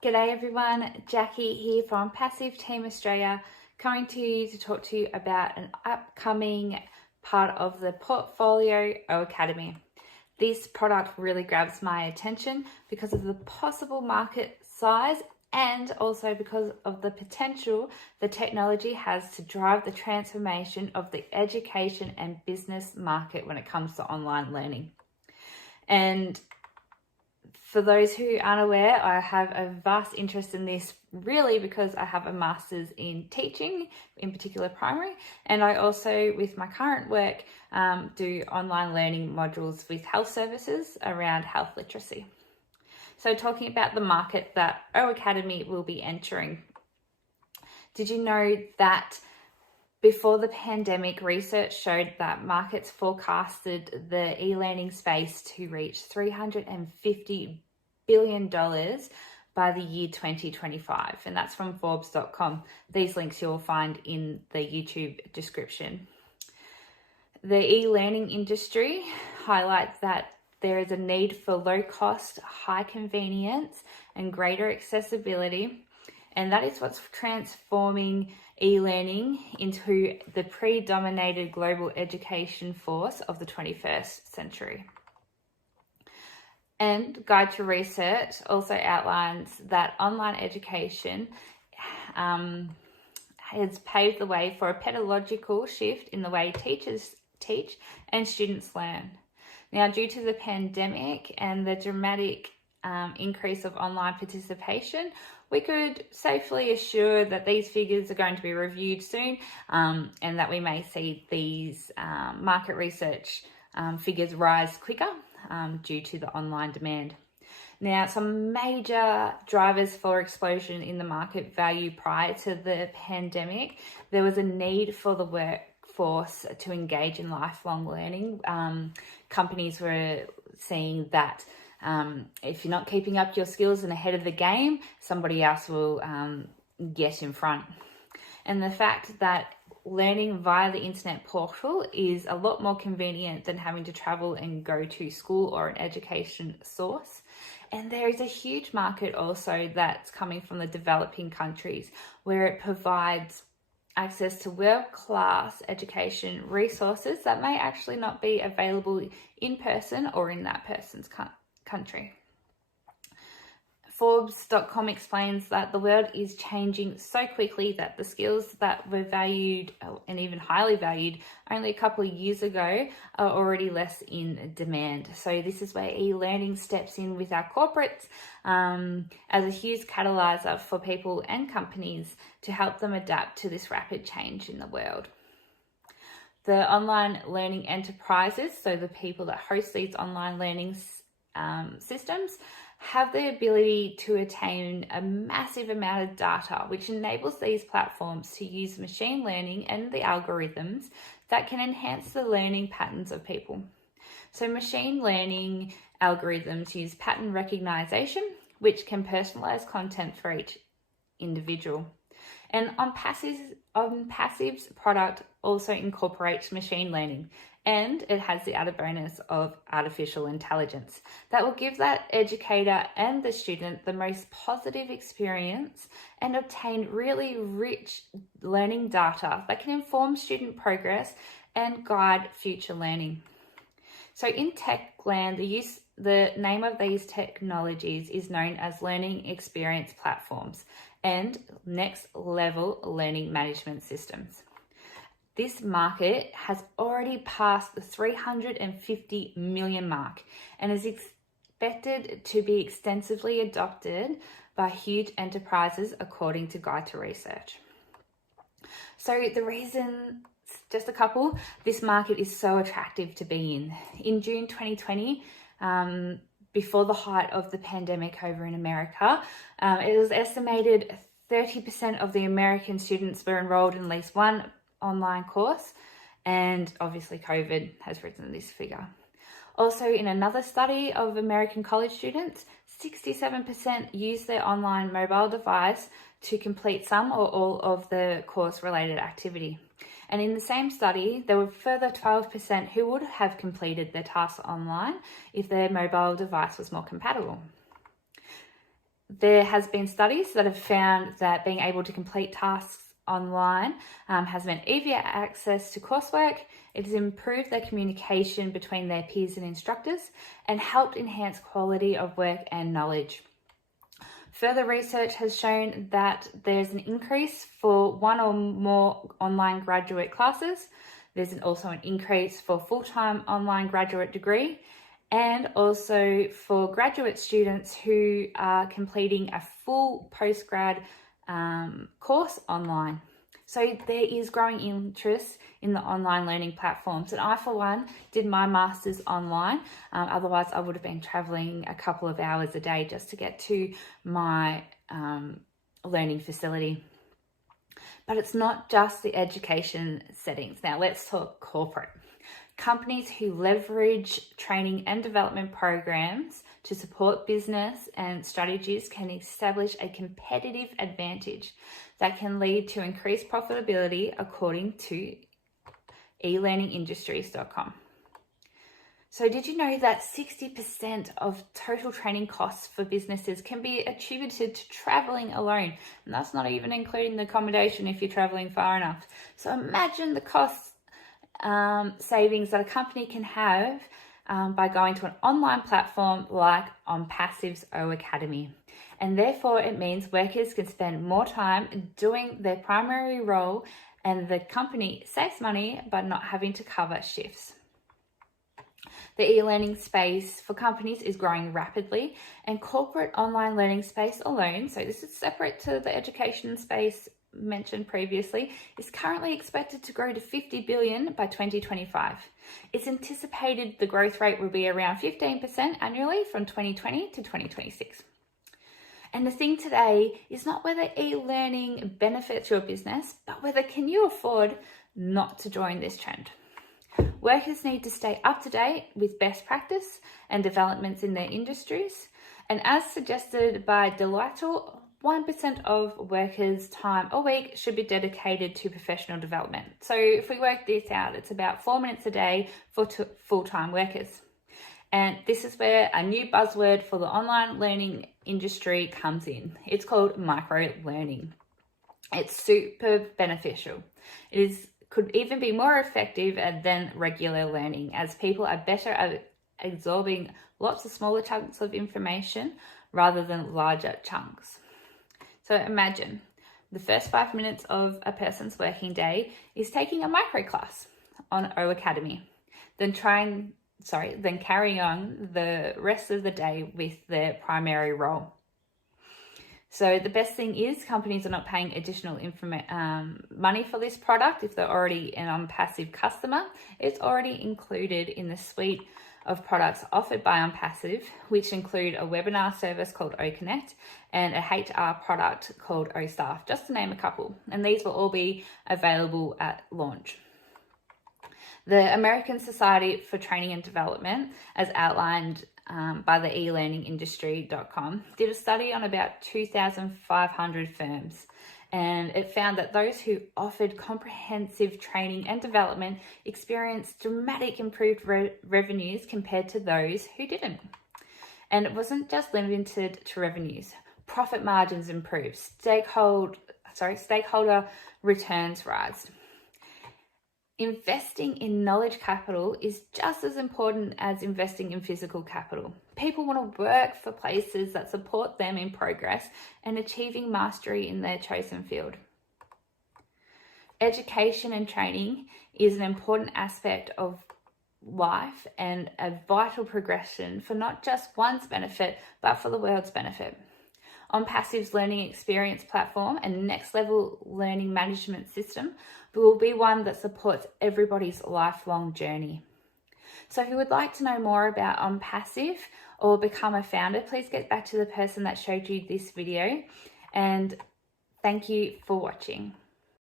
G'day everyone, Jackie here from Passive Team Australia, coming to you to talk to you about an upcoming part of the portfolio, Academy. This product really grabs my attention because of the possible market size and also because of the potential the technology has to drive the transformation of the education and business market when it comes to online learning. And for those who aren't aware, I have a vast interest in this really because I have a master's in teaching, in particular primary, and I also, with my current work, do online learning modules with health services around health literacy. So talking about the market that Academy will be entering. Did you know that before the pandemic, research showed that markets forecasted the e-learning space to reach $350 billion by the year 2025, and that's from Forbes.com. These links you'll find in the YouTube description. The e-learning industry highlights that there is a need for low cost, high convenience, and greater accessibility, and that is what's transforming e-learning into the predominated global education force of the 21st century. And Guide to Research also outlines that online education has paved the way for a pedagogical shift in the way teachers teach and students learn. Now, due to the pandemic and the dramatic increase of online participation, we could safely assure that these figures are going to be reviewed soon, and that we may see these market research figures rise quicker due to the online demand. Now, some major drivers for explosion in the market value prior to the pandemic, there was a need for the workforce to engage in lifelong learning. Companies were seeing that if you're not keeping up your skills and ahead of the game, somebody else will get in front. And the fact that learning via the internet portal is a lot more convenient than having to travel and go to school or an education source. And there is a huge market also that's coming from the developing countries where it provides access to world-class education resources that may actually not be available in person or in that person's country. Forbes.com explains that the world is changing so quickly that the skills that were valued and even highly valued only a couple of years ago are already less in demand. So this is where e-learning steps in with our corporates as a huge catalyzer for people and companies to help them adapt to this rapid change in the world. The online learning enterprises, so the people that host these online learning systems, have the ability to attain a massive amount of data, which enables these platforms to use machine learning and the algorithms that can enhance the learning patterns of people. So machine learning algorithms use pattern recognition, which can personalize content for each individual. And ONPASSIVE's product also incorporates machine learning, and it has the added bonus of artificial intelligence that will give that educator and the student the most positive experience and obtain really rich learning data that can inform student progress and guide future learning. So in tech land, the name of these technologies is known as learning experience platforms and next level learning management systems. This market has already passed the 350 million mark and is expected to be extensively adopted by huge enterprises according to Guide to Research. So the reason, just a couple, this market is so attractive to be in. In June 2020, before the height of the pandemic over in America, it was estimated 30% of the American students were enrolled in at least one online course, and obviously COVID has risen this figure. Also, in another study of American college students, 67% use their online mobile device to complete some or all of the course-related activity. And in the same study, there were further 12% who would have completed their tasks online if their mobile device was more compatible. There has been studies that have found that being able to complete tasks online has meant easier access to coursework. It has improved their communication between their peers and instructors and helped enhance quality of work and knowledge. Further research has shown that there's an increase for one or more online graduate classes. There's also an increase for full-time online graduate degree, and also for graduate students who are completing a full postgrad course online. So there is growing interest in the online learning platforms. And I, for one, did my master's online. Otherwise, I would have been traveling a couple of hours a day just to get to my learning facility. But it's not just the education settings. Now let's talk corporate. Companies who leverage training and development programs to support business and strategies can establish a competitive advantage that can lead to increased profitability, according to elearningindustries.com. So did you know that 60% of total training costs for businesses can be attributed to traveling alone? And that's not even including the accommodation if you're traveling far enough. So imagine the costs savings that a company can have by going to an online platform like ONPASSIVE's OCademy. And therefore it means workers can spend more time doing their primary role, and the company saves money by not having to cover shifts. The e-learning space for companies is growing rapidly, and corporate online learning space alone, so this is separate to the education space mentioned previously, is currently expected to grow to 50 billion by 2025. It's anticipated the growth rate will be around 15% annually from 2020 to 2026. And the thing today is not whether e-learning benefits your business, but whether can you afford not to join this trend. Workers need to stay up to date with best practice and developments in their industries. And as suggested by Deloitte, 1% of workers' time a week should be dedicated to professional development. So if we work this out, it's about 4 minutes a day for full-time workers. And this is where a new buzzword for the online learning industry comes in. It's called micro-learning. It's super beneficial. Could even be more effective than regular learning, as people are better at absorbing lots of smaller chunks of information rather than larger chunks. So imagine the first 5 minutes of a person's working day is taking a micro class on OCademy, then carrying on the rest of the day with their primary role. So the best thing is companies are not paying additional money for this product if they're already an ONPASSIVE customer. It's already included in the suite of products offered by ONPASSIVE, which include a webinar service called OConnect and a HR product called OStaff, just to name a couple. And these will all be available at launch. The American Society for Training and Development, as outlined by the elearningindustry.com, did a study on about 2,500 firms, and it found that those who offered comprehensive training and development experienced dramatic improved revenues compared to those who didn't. And it wasn't just limited to revenues. Profit margins improved, stakeholder returns rise. Investing in knowledge capital is just as important as investing in physical capital. People want to work for places that support them in progress and achieving mastery in their chosen field. Education and training is an important aspect of life and a vital progression for not just one's benefit, but for the world's benefit. ONPASSIVE's learning experience platform and next level learning management system will be one that supports everybody's lifelong journey. So if you would like to know more about ONPASSIVE or become a founder, please get back to the person that showed you this video, and thank you for watching.